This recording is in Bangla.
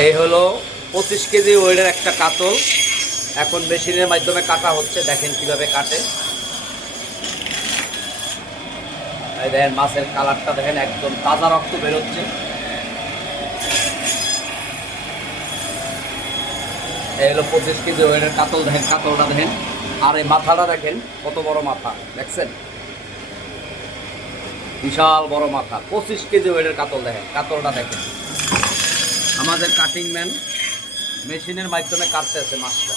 এই হলো 25 কেজি ওয়েটের একটা কাতল। এখন মেশিনের মাধ্যমে কাটা হচ্ছে, দেখেন কিভাবে কাটে। এই দেখেন মাছের কালারটা দেখেন, একদম তাজা রক্ত বেরোচ্ছে। এই হলো 25 কেজি ওয়েটের কাতল। দেখেন কাতলটা দেখেন, আর এই মাথাটা দেখেন কত বড় মাথা, দেখছেন? বিশাল বড় মাথা, 25 কেজি ওয়েটের কাতল। দেখেন কাতলটা দেখেন। আমাদের কাটিং ম্যান মেশিনের মাধ্যমে কাটতেছে মাছটা।